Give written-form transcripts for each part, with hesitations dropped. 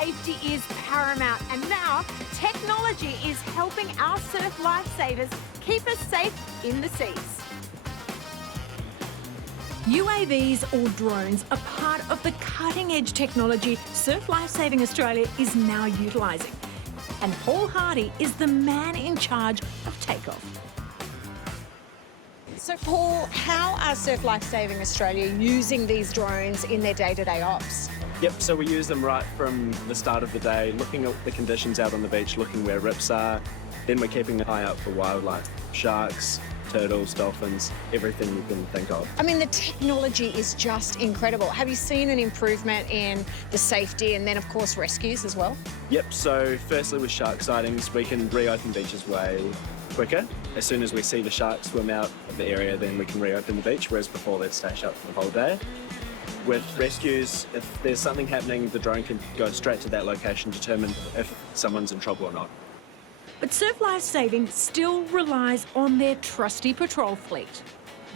safety is paramount, and now technology is helping our surf lifesavers keep us safe in the seas. UAVs or drones are part of the cutting-edge technology Surf Lifesaving Australia is now utilising. And Paul Hardy is the man in charge of takeoff. So Paul, how are Surf Lifesaving Australia using these drones in their day-to-day ops? Yep, so we use them right from the start of the day, looking at the conditions out on the beach, looking where rips are. Then we're keeping an eye out for wildlife, sharks, turtles, dolphins, everything you can think of. I mean, the technology is just incredible. Have you seen an improvement in the safety and then, of course, rescues as well? Yep, so firstly with shark sightings, we can reopen beaches way quicker. As soon as we see the shark swim out of the area, then we can reopen the beach, whereas before they'd stay shut for the whole day. With rescues, if there's something happening, the drone can go straight to that location, determine if someone's in trouble or not. But Surf Lifesaving still relies on their trusty patrol fleet.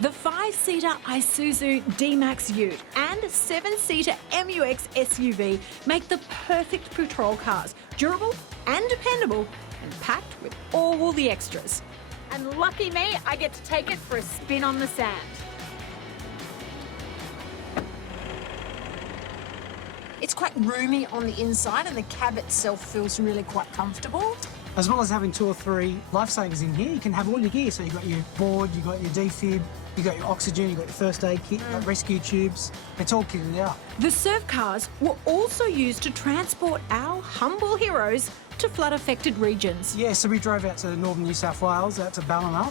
The 5-seater Isuzu D-Max Ute and 7-seater MUX SUV make the perfect patrol cars, durable and dependable, and packed with all the extras. And lucky me, I get to take it for a spin on the sand. It's quite roomy on the inside, and the cab itself feels really quite comfortable. As well as having 2 or 3 lifesavers in here, you can have all your gear. So you've got your board, you've got your defib, you've got your oxygen, you've got your first aid kit, you've got rescue tubes. It's all kitted out. The surf cars were also used to transport our humble heroes to flood-affected regions. Yeah, so we drove out to northern New South Wales, out to Ballina,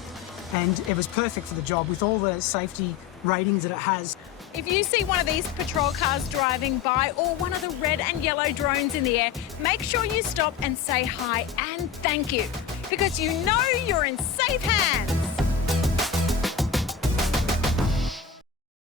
and it was perfect for the job with all the safety ratings that it has. If you see one of these patrol cars driving by or one of the red and yellow drones in the air, make sure you stop and say hi and thank you, because you know you're in safe hands.